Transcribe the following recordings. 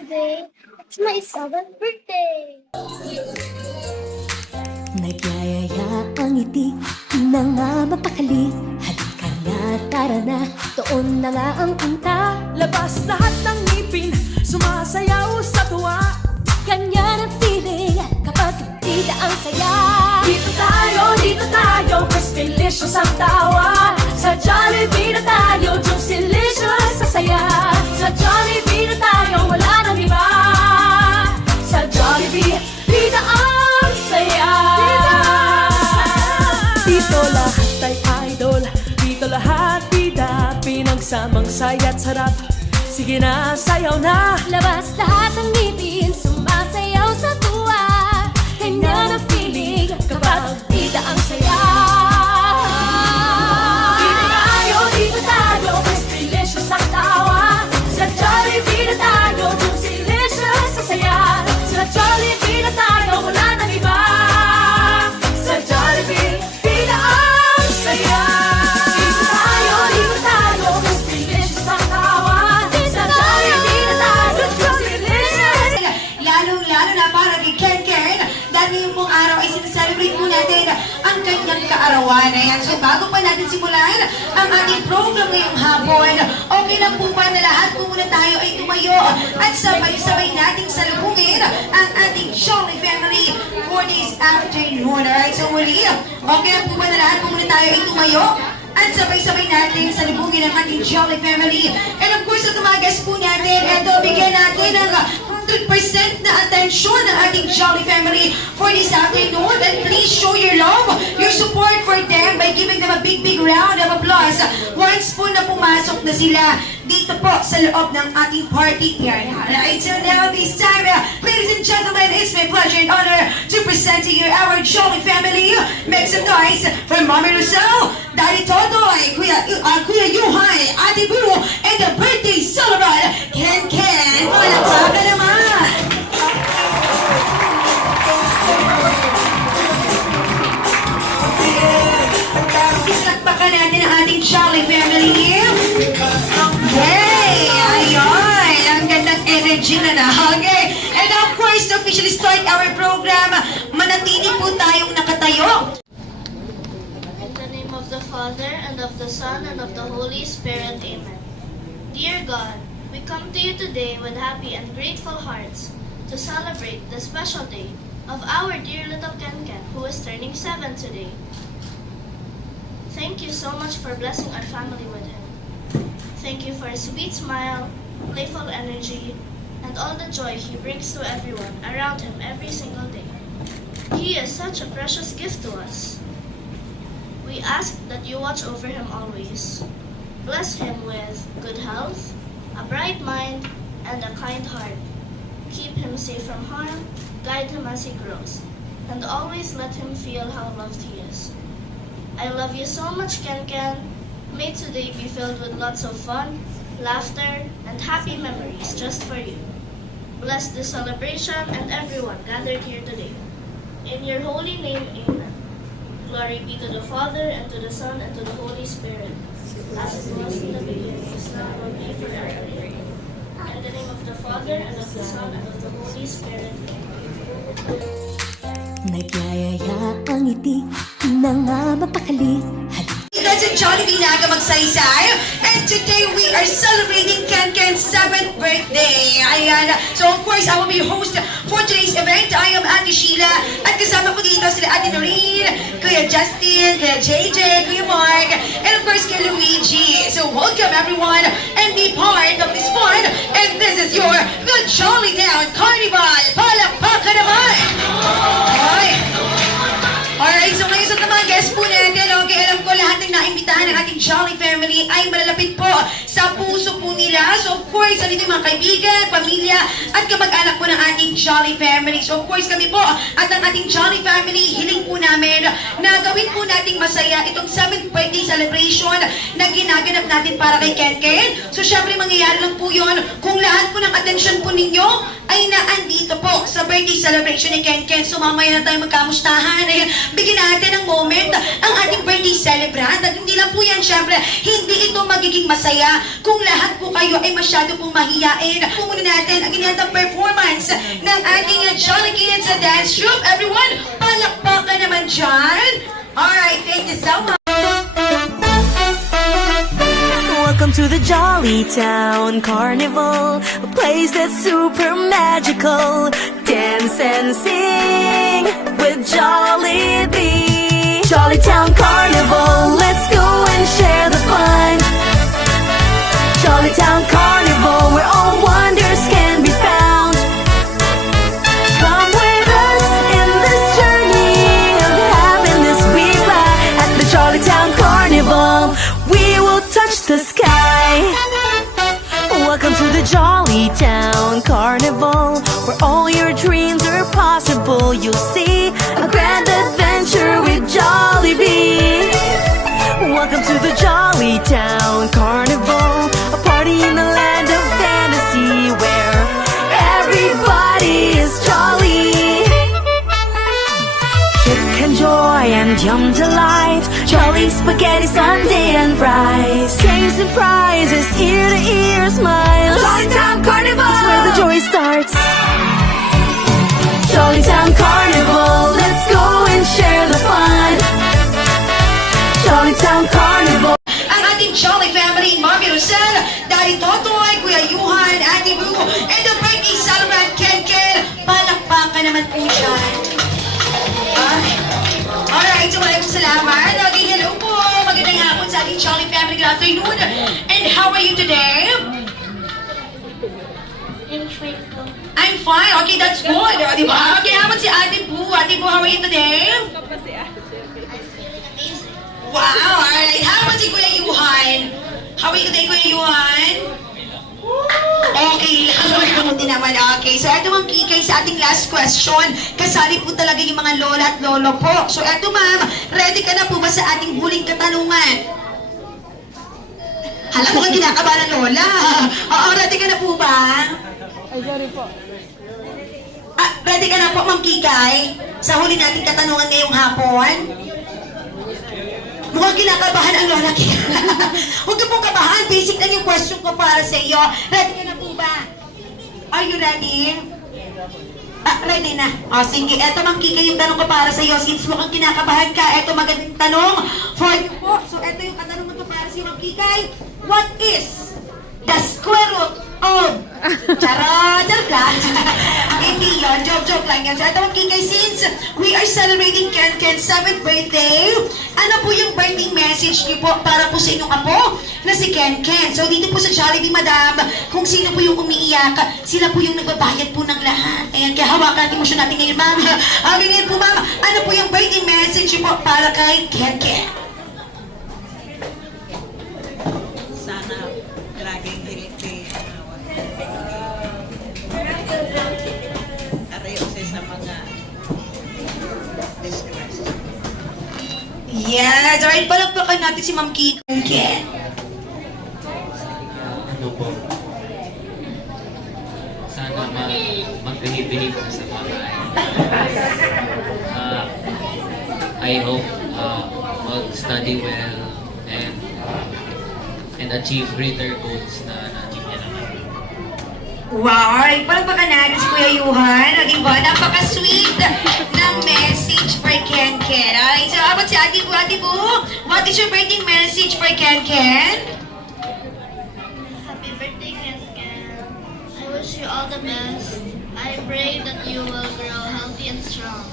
today. It's my 7th birthday. Nagyayaya ang ngiti, di na nga mapakali. Halika na, tara na, doon na nga ang punta. Labas lahat ng ngipin, sumasayaw sa tuwa. Ganyan ang feeling kapag tita ang saya. Dito tayo, Crispylicious ang tawa. Sa Jollibee na tayo, Juicylicious sa saya. Sa Jollibee na tayo, wala nang iba. Sa Jollibee, bida ang saya. Dito lahat ay idol, dito lahat bida. Pinagsamang saya't sarap, sige na, sayaw na. Labas lahat ng ngipin, sumasayaw sa tuwa. Ganyan ang feeling kapag tita ang saya. Dito tayo, Crispylicious ang tawa. Sa Jollibee na tayo, Juicylicious sa saya. Sa Jollibee na tayo, wala nang iba. Sa Jollibee, bida ang saya. Dito tayo, Crispylicious ang tawa. Sa Jollibee na tayo, Juicylicious. Lalong-lalo na para kay Ken Ken, dahil ngayong pong araw ay sinaselebrate po natin ang kanyang kaarawan. Ayan. So bago pa natin simulan ang ating program ngayong hapon, okay lang po ba na lahat po muna tayo ay tumayo at sabay-sabay nating salubungin ang ating Jolly family for this afternoon. Alright, so muli, okay lang po ba na lahat po muna tayo ay tumayo at sabay-sabay natin salubungin ang ating Jolly family. And of course, sa mga guests po natin, ito, bigyan natin ng 100% na attention ng ating Jolly family for this afternoon. And please show your love, your support for them by giving them a big round of applause once po na pumasok na sila dito po sa loob ng ating party area. Alright, so now this time, ladies and gentlemen, it's my pleasure and honor to present to you our Jolly family. Make some noise for Mommy Rosal, Daddy Totoy, Kuya Yuhay, Ate Boo, and the birthday celebrant, Ken Ken. Palakpakan naman! Palakpakan natin ang ating Jolly family. Yay! Ayun! Ang gandang energy na Okay. And of course, to officially start our program, manatili po tayong nakatayo. In the name of the Father, and of the Son, and of the Holy Spirit, Amen. Dear God, we come to you today with happy and grateful hearts to celebrate the special day of our dear little Ken Ken, who is turning 7 today. Thank you so much for blessing our family with him. Thank you for his sweet smile, playful energy, and all the joy he brings to everyone around him every single day. He is such a precious gift to us. We ask that you watch over him always. Bless him with good health, a bright mind, and a kind heart. Keep him safe from harm, guide him as he grows, and always let him feel how loved he is. I love you so much, Ken Ken. May today be filled with lots of fun, laughter, and happy memories just for you. Bless this celebration and everyone gathered here today. In your holy name, amen. Glory be to the Father, and to the Son, and to the Holy Spirit, as it was in the beginning, is now, and will be forever. In the name of the Father, and of the Son, and of the Holy Spirit, amen. Nagyayaya ang ngiti, di na nga mapakali. That's a Jollibee na magsaysay. And today we are celebrating Ken Ken's 7th birthday. Ayan. So of course, I will be your host for today's event. I am Ate Sheila. At kasama ko dito sila Ate Noreen, Kuya Justin, Kuya JJ, Kuya Mark, and of course Kuya Luigi. So welcome everyone and be part of this fun. And this is your Good Jolly Town Carnival. Palakpakan naman! Okay. Alright, so ngayon sa mga guests po natin, okay, alam ko lahat ng naimbitahan ng ating Jolly family ay malalapit po sa puso po nila. So of course, andito yung mga kaibigan, pamilya, at kamag-anak po ng ating Jolly family. So of course, kami po at ang ating Jolly family, hiling po namin na gawin po nating masaya itong 7th birthday celebration na ginaganap natin para kay Ken Ken. So syempre, mangyayari lang po yun kung lahat po ng atensyon po ninyo ay naandito po sa birthday celebration ni Ken Ken. So mamaya na tayo magkamustahan. Bigyan natin ng moment ang ating birthday celebrant. At hindi lang po yan, syempre, hindi ito magiging masaya kung lahat po kayo ay masyado pong mahiyain. Kung muna natin, ang inihanda magandang performance ng ating Jolly Kids sa dance troupe. Everyone, palakpakan naman dyan. Alright, thank you so much. Welcome to the Jolly Town Carnival, a place that's super magical. Dance and sing with Jollibee. Jolly Town Carnival, let's go and share the fun. Jolly Town Carnival, where all wonders can be found. Come with us in this journey of happiness we fly. At the Jolly Town Carnival, we will touch the sky. Welcome to the Jolly Town Carnival, where all your dreams are possible. You'll see a grand adventure with Jollibee. Welcome to the Jolly Town Carnival, a party in the land of fantasy where everybody is jolly. Chicken joy and yum delight, jolly spaghetti, sundae and fries, drinks and prizes, ear to ear smiles. Jolly Town Carnival, it's where the joy starts. Jolly Town Carnival, let's go and share the fun. Jolly Town Carnival. Ang ating Jolly family, Mami Rosel, Daddy Totoy, Kuya Yuhan, Ate Boo, and the birthday celebrant, Ken Ken. Palakpakan naman po dyan. Alright, so maraming salamat. Okay, hello po. Magandang hapon sa ating Jolly family. Good afternoon. And how are you today? I'm fine po. I'm fine. Okay, that's good. O, diba? Okay, how about si Ate Boo? Ate Boo, how are you today? I'm feeling amazing. Wow, alright. How about si Kuya Yuhan? How are you today, Kuya Yuhan? Okay lang. Din naman. Okay. So, eto ma'am Kikay sa ating last question. Kasali po talaga yung mga lola at lolo po. So, eto ma'am, ready ka na po ba sa ating huling katanungan? Hala mo kang kinakabahan ng lola. Oo, ready ka na po ba? Ay, sorry po. Ready ka na po, ma'am Kikay? Sa huli nating katanungan ngayong hapon? Mukhang kinakabahan ang lola Kikay. Huwag ka pong kabahan. Basic lang yung question ko para sa iyo. Ready ka na po ba? Are you ready? Ready na. O, sige. Eto, ma'am Kikay, yung tanong ko para sa iyo. Since mukhang kinakabahan ka, eto magandang tanong for you po. So, eto yung katanungan ko para sa iyo, ma'am Kikay. What is the square root of... Charot! Hindi yun. Joke lang yan. So, eto, ma'am Kikay, since we are celebrating Ken Ken's 7th birthday, ano po yung birthday message niyo po para po sa inyong apo na si Ken Ken? So, dito po sa Jollibee, madam, kung sino po yung umiiyak, sila po yung nagbabayad po ng lahat. Ayan, kaya hawakan natin emosyon natin ngayon, ma'am. Ganyan po, ma'am. Ano po yung birthday message niyo po para kay Ken Ken? Sana laging healthy. Arayose sa mga distress. Yes, alright, palagpakan natin si Ma'am Kikay. Ken. Ano po? Sana mag-behave na sa mga I hope mag-study well and achieve greater goals na na-achieve niya naman. Wow, alright, palagpakan natin si Kuya Yuhan. O, diba? Napaka-sweet ng message for Ken Ken. Alright, so abot si Ate Bu. Ate Bu, what is your birthday message for Ken Ken? Happy birthday, Ken Ken. I wish you all the best. I pray that you will grow healthy and strong.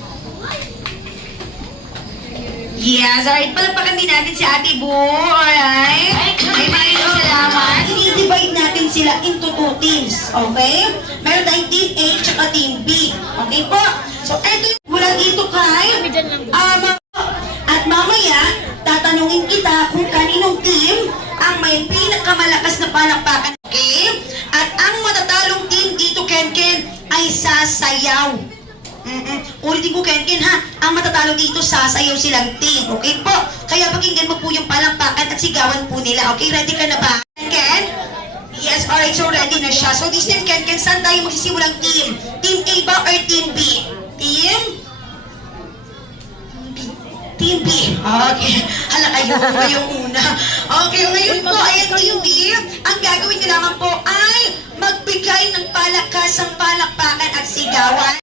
Yes, alright. Palagpakan din natin si Ate Bu. Alright? Ay, maraming salamat. I-divide natin sila into two teams. Okay? Meron tayong Team A at Team B. Okay po? So, eto yung mula dito kay at mamaya, tatanungin kita kung kaninong team ang may pinakamalakas na palakpakan. Okay? At ang matatalong team dito, Ken Ken, ay sasayaw. Ulitin ko, Ken Ken, ha? Ang matatalo dito, sasayaw silang team. Okay po? Kaya pakinggan mo po yung palakpakan at sigawan po nila. Okay, ready ka na ba? Ken Ken? Yes, alright, so ready na siya. So this time, Ken Ken, saan tayo magsisimulang team? Team A ba or Team B? Team? B. Team B. Okay. Hala kayo una. Okay, ngayon po, ayan Team B, ang gagawin nyo naman po ay magbigay ng palakasang palakpakan at sigawan.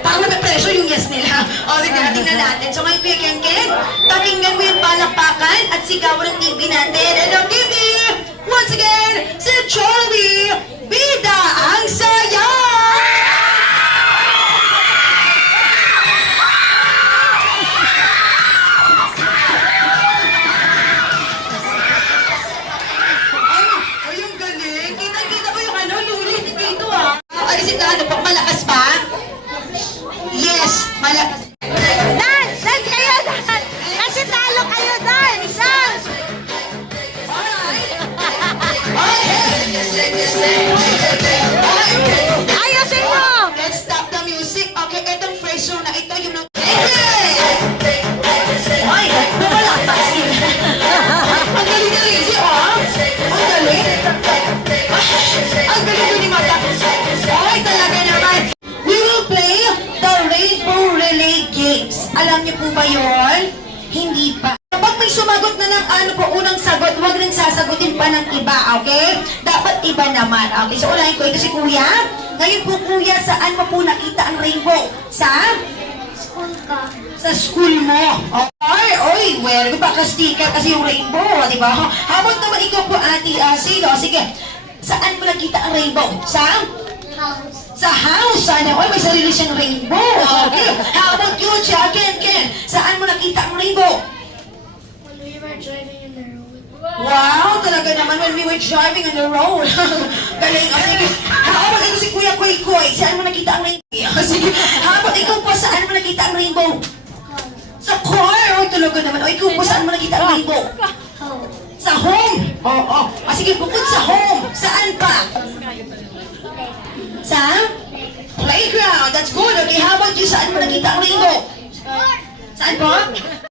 Parang nape-pressure yung yes nila. O, tingnan natin. So ngayon po, Ken, pakinggan mo yung palakpakan at sigawan ng Team B natin. Hello, Team B! Once again, si Jollibee, Bida ang Saya! Ay, yung galing. Kita ko yung lulit dito Alisin na po, malakas ba? Yes, malakas. Dance! Dance kayo! Dance! Kasi talo kayo! Dance! Dance! Ayusin mo! Let's stop the music. Okay, etong first row na ito yung nang... Ay, lumalakas sila. Ang galing-galing siya, Ang galing. Ang galing ni Mata. Ay, talaga naman. We will play the Rainbow Relay Games. Alam niyo po ba yun? Hindi pa. Kapag may sumagot na ng unang sagot, huwag nang sasagutin pa ng iba, okay? Dapat iba naman. Okay, so unahin ko ito si Kuya. Ngayon po, Kuya, saan mo po nakita ang rainbow? Sa? School ka. Sa school mo. Ay, oy, well, baka-sticker kasi yung rainbow, di ba? Habang naman ikaw po, Ate Sino, sige. Saan mo nakita ang rainbow? Sa? House. Sa house. Sana, oy, may sarili siyang rainbow. Okay. How about you, Ken? Saan mo nakita ang rainbow? When we were driving in the road. Wow, talaga naman when we were driving on the road. Galing. O, sige. How about ikaw si Kuya Koy? Saan mo nakita ang rainbow? Sige. How about ikaw po, saan mo nakita ang rainbow? Sa car. O, talaga naman. O, ikaw po, saan mo nakita ang rainbow? Home. Sa home. Oo. O, sige, bukod sa home. Saan pa? Sa? Playground. That's good. Okay, how about you? Saan mo nakita ang rainbow? Saan po?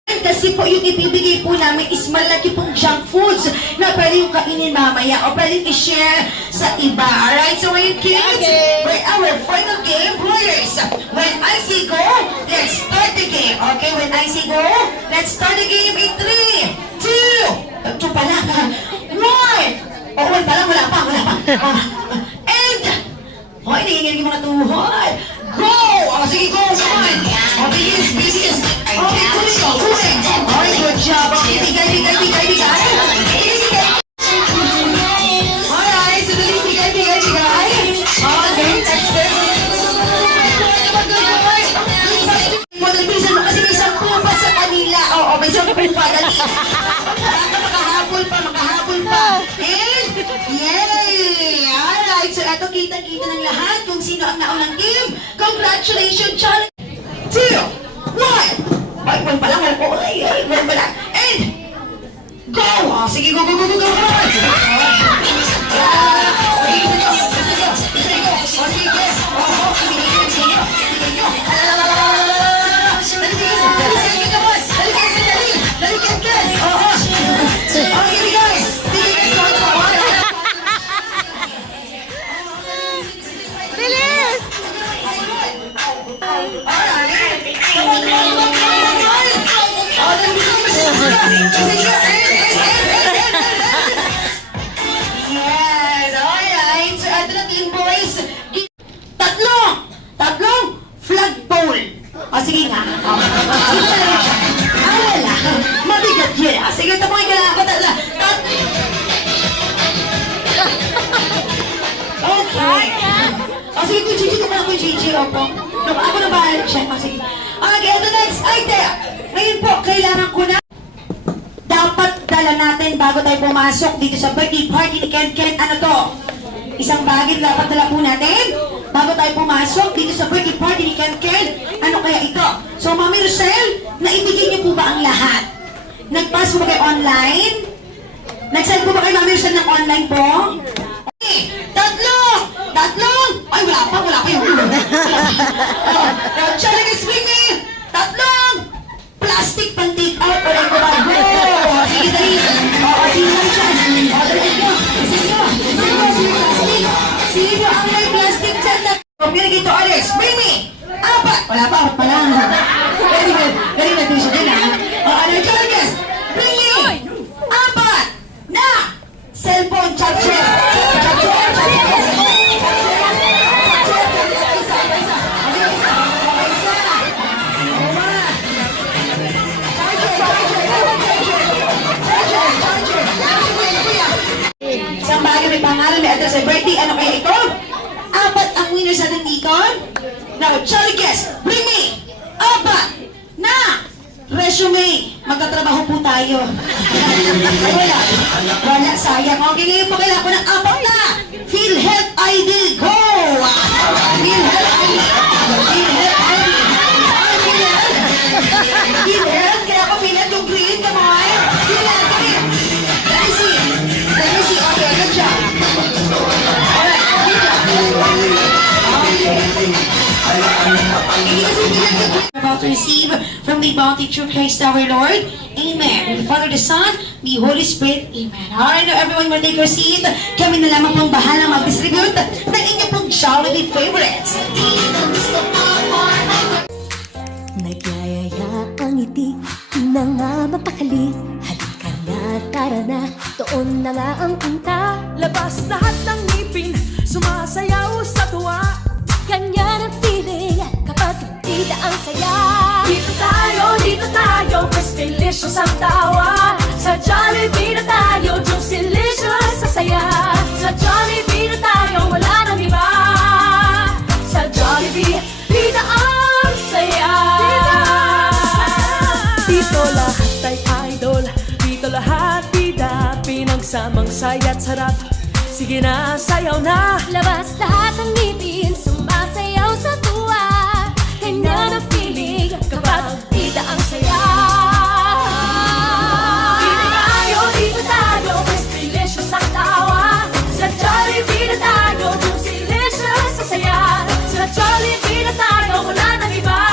Kasi po yung ibibigay po namin is malaki pong junk foods na pwede yung kainin mamaya o pwede i-share sa iba. Alright? So ngayon kids, for our final game, players, when I say go, let's start the game. Okay? When I say go, let's start the game in 3, 2, 2 pa lang. 1! Oh, wala pa. And, hoy, nanginginig yung mga tuhod. Go! O, sige, go! Come on! O, bilis! Okay, kuling! Okay, good job! Okay, bigay! Alright, so dali, bigay! Okay, that's good! Bilisan mo kasi may 10 pa sa kanila. Oo, may 10 pa. Dali! Makahabol pa. And, yay! Alright, so eto kita-kita ng lahat kung sino ang naunang team. Congratulations, Charlie! 2, 1! Ay, wala pa lang. And, go! Oh, sige, go! Bilis! Yes, alright. So, ito na team boys. Tatlong flagpole. O, sige nga. Wala. Mabigat yun. Sige, tapoy ka lang ako. Okay. O, sige, Kuya Gigi. Ito Kuya Gigi. Opo. Ako na bahala siya. O, sige. Okay, ito next item. Ngayon po, kailangan ko na dapat dala natin bago tayo pumasok dito sa birthday party ni Ken. Ano to? Isang bagay dapat dala po natin bago tayo pumasok dito sa birthday party ni Ken. Ano kaya ito? So, Mami Rosel, naibigay niyo po ba ang lahat? Nag-pass po ba kayo online? Nag-send po ba kayo, Mami Rosel, ng online po? Okay, tatlong! Ay, wala pa yung ulo. Siya nag-swing eh! Tatlong! Plastic pang take out o lang ba? Go! Sige, dali! Sino siya? Sino ang may plastic dyan na? Pinag ito, Alex, bring me! apat. Wala pa, apat pa lang. Very good siya dyan, ha? O, ano, Jolly Guest, bring me apat na cellphone charger. Isang bagay may pangalan, may address, may birthday, ano kaya ito? Apat ang winners natin dito. Now, Jolly Guest, bring me apat na resume. Magtatrabaho po tayo. Wala, sayang. Okay, ngayon po kailangan ko ng apat na PhilHealth ID. Go! PhilHealth ID. PhilHealth ID. PhilHealth, kaya ako PhilHealth yung green, come on. PhilHealth, come here. Let me see. Okay, good job. Alright, good job. About to receive from the bounty through Christ our Lord. Amen. The Father, the Son, the Holy Spirit. Amen. Alright, now everyone will take your seat. Kami na lamang pong bahala mag-distribute ng inyong pong Jollibee favorites. Nagyayaya ang ngiti, di na nga mapakali. Halika na, tara na, doon na nga ang punta. Labas lahat ng ngipin, sumasayaw sa tuwa. Ganyan ang feeling kapag bida ang saya. Dito tayo, mas delicious ang tawa. Sa Jollibee na tayo, juicy-licious sa saya. Sa Jollibee na tayo, wala nang iba. Sa Jollibee, bida ang saya. Dito lahat ay idol, dito lahat bida. Pinagsamang saya't sarap, sige na, sayaw na. Labas lahat ng ngipin, sumasayaw sa tuwa. Ganyan ang feeling kapag bida ang saya. Dito tayo, mas delicious ang tawa. Sa Jollibee na tayo, juicy-licious sa saya. Sa Jollibee na tayo, wala nang iba.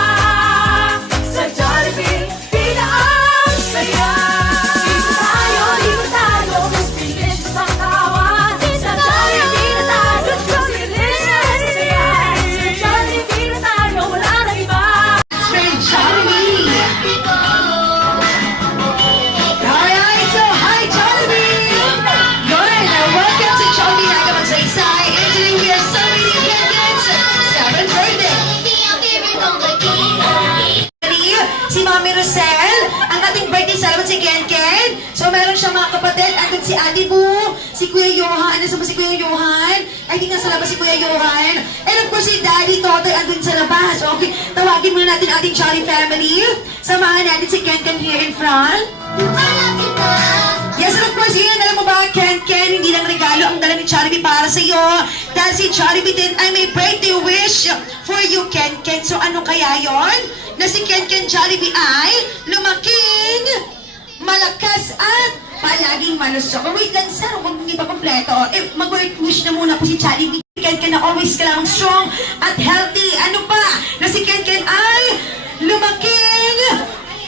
Sa Jollibee, bida ang saya. Dito tayo, mas delicious ang tawa. Sa Jollibee na tayo, juicy-licious sa saya. Sa Jollibee na tayo, wala nang iba. Friend Jollibee. Alright, so hi Jollibee. Good. Welcome to Jollibee Naga Magsaysay. And today we are celebrating Kenken's 7th birthday. Si Mami Rosel, ang ating birthday salamat si Kenken. So meron siyang mga kapatid, andun si Ate Boo, si Kuya Johan, ano sa si Kuya Johan? Ay, di nga sa labas si Kuya Johan. And of course si Daddy Totoy andun sa labas. Okay, tawagin muna natin ating Jolly family. Samahan natin si Kenken here in front. Yes, and of course, yun, alam mo ba, Kenken, hindi lang regalo ang dala ni Jollibee para sa iyo. Dahil si Jollibee din ay may birthday wish for you, Kenken. So ano kaya yon? Na si Kenken Jollibee ay lumaking, malakas at palaging malusog. Oh, wait lang, sir, huwag hindi pa kompleto. Mag-word wish na muna po si Jollibee. Kenken na always ka lang strong at healthy. Ano pa? Na si Kenken ay lumaking,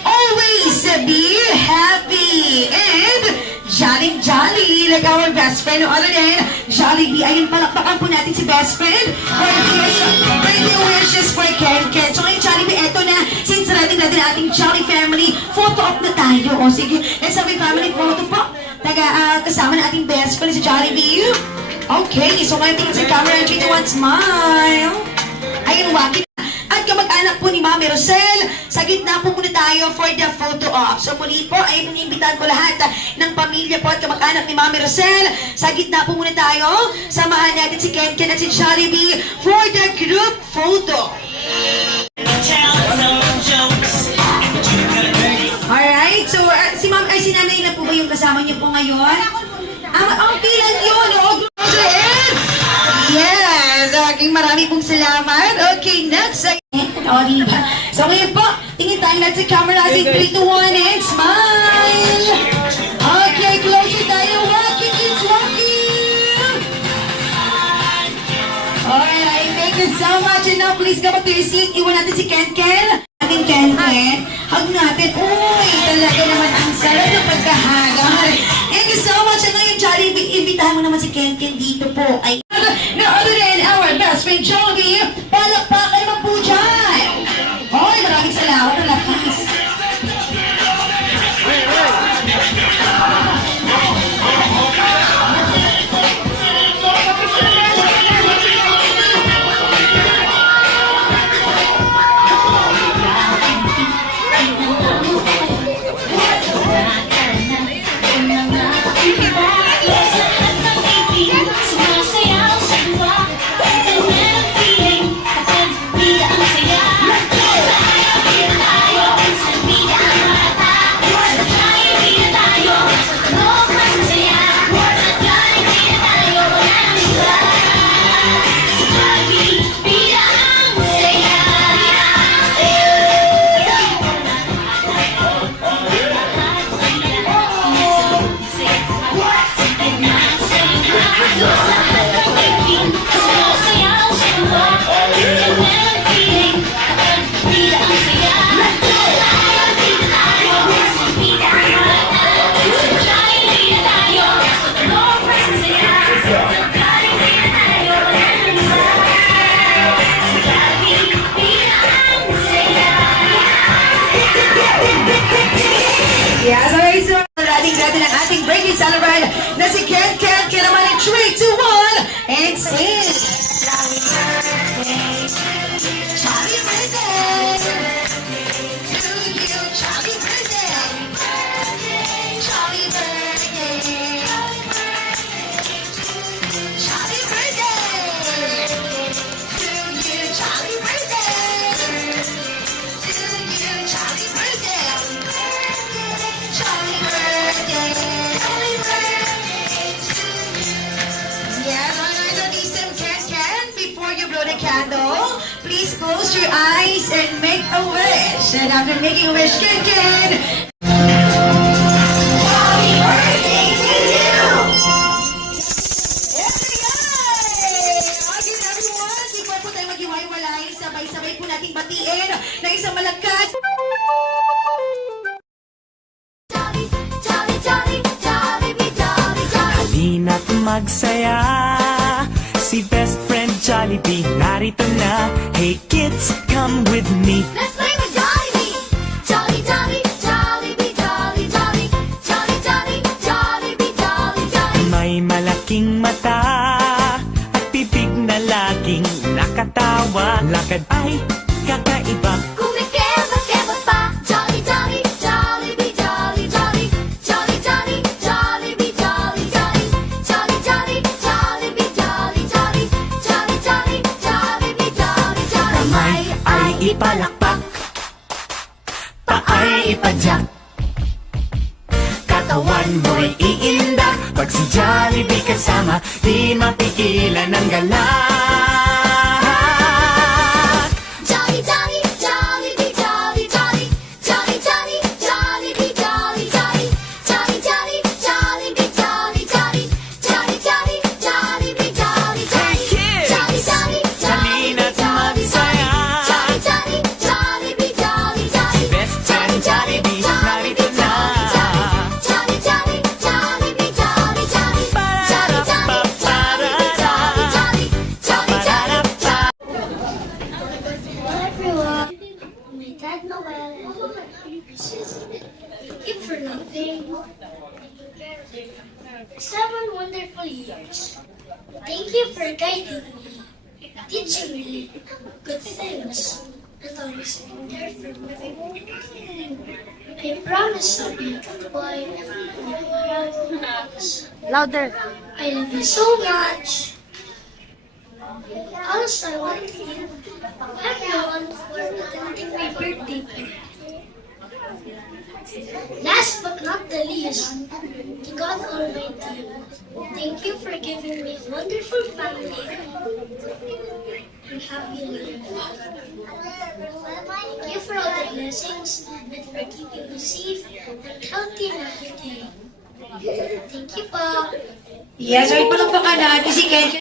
always be happy and jolly like our best friend no other than Jollibee. Ayun, palakpakan po natin si best friend for his birthday wishes for Kenken. So ngayon Jollibee, eto na, since natin natin ating Jolly family, photo op na tayo. O sige, let's have a family photo po. Kasama na ating best friend si Jollibee. Okay, so ngayon tingin sa camera, 3, 2, 1, smile. Ayun, waki. At kamag-anak po ni Mami Rosel, sa gitna po muna tayo for the photo op. So muli po, ay nang-imbitahan ko lahat ng pamilya po at kamag-anak ni Mami Rosel. Sa gitna po muna tayo, samahan natin si Kenken at si Jollibee for the group photo. Alright, so si Ma'am, ay si Nanay na po ba yung kasama niyo po ngayon? Okay lang yun, yes! Aking marami pong salamat. Okay, next. O, diba? So ngayon po, tingin tayo natin sa camera. 3, 2, 1, and smile! Okay, closer tayo. Walking, it's walking! Alright, thank you so much. And now, please go back to your seat. Iwan natin si Kenken. Ating Kenken, hug natin. Uy, talaga naman ang sarap ng pagkahag. Thank you so much. And ngayon, Jollibee, imbitahan mo naman si Kenken dito po. Ay, no other than our best friend Jollibee, palakpakan naman po dyan. you blow the candle, please close your eyes and make a wish. And after making a wish, Ken, happy birthday to you! Again, everyone, di po tayo maghiwalay, sabay-sabay po nating batiin na isang malakas. Jolly, jolly, jolly, jolly, be jolly, jolly. Halina't magsaya, si best friend Jollibee narito na. Hey kids, come with me. Let's play with Jollibee. Jolly, jolly, jolly, be jolly, jolly. Jolly, jolly, jolly, be jolly, jolly. May malaking mata at bibig na laging nakatawa. Lakad ay kakaiba. Kumikebot-kebot pa. Jolly, jolly, jolly, be jolly, jolly. Jolly, jolly, jolly, be jolly, jolly. Jolly, jolly, jolly, be jolly, jolly. Jolly, jolly, jolly, be jolly, jolly. Kamay ay ipalakpak, paay ipadyak, katawan mo'y iinda. Pag si Jollibee kasama, di mapigilan ang galak. Jolly, jolly, jolly, be jolly, jolly. Jolly, jolly, jolly, be jolly, jolly. Jolly, jolly, jolly, be jolly, jolly. Jolly, jolly, jolly, be jolly, jolly. kids! Jolly, jolly, jolly, be Halina't jolly, magsaya. jolly. Jolly, jolly, jolly, be jolly, jolly. Best friend Jollibee, narito na. Jolly, jolly, jolly, be jolly, jolly. Jolly, jolly, jolly, be jolly, jolly. Jolly, jolly, jolly. Hello everyone, my dad Noel and thank you for loving and 7 wonderful years. Thank you for guiding me, teaching me good things, and always being there for me. I promise I'll be a good boy and Louder. I love you so much. Also, I want to thank everyone for attending my birthday party. Last but not the least, to God Almighty, thank you for giving me a wonderful family and happy life. Thank you for all the blessings and for keeping me safe and healthy every day. Thank you, Pa. Yes, ay palakpakan natin si Ken.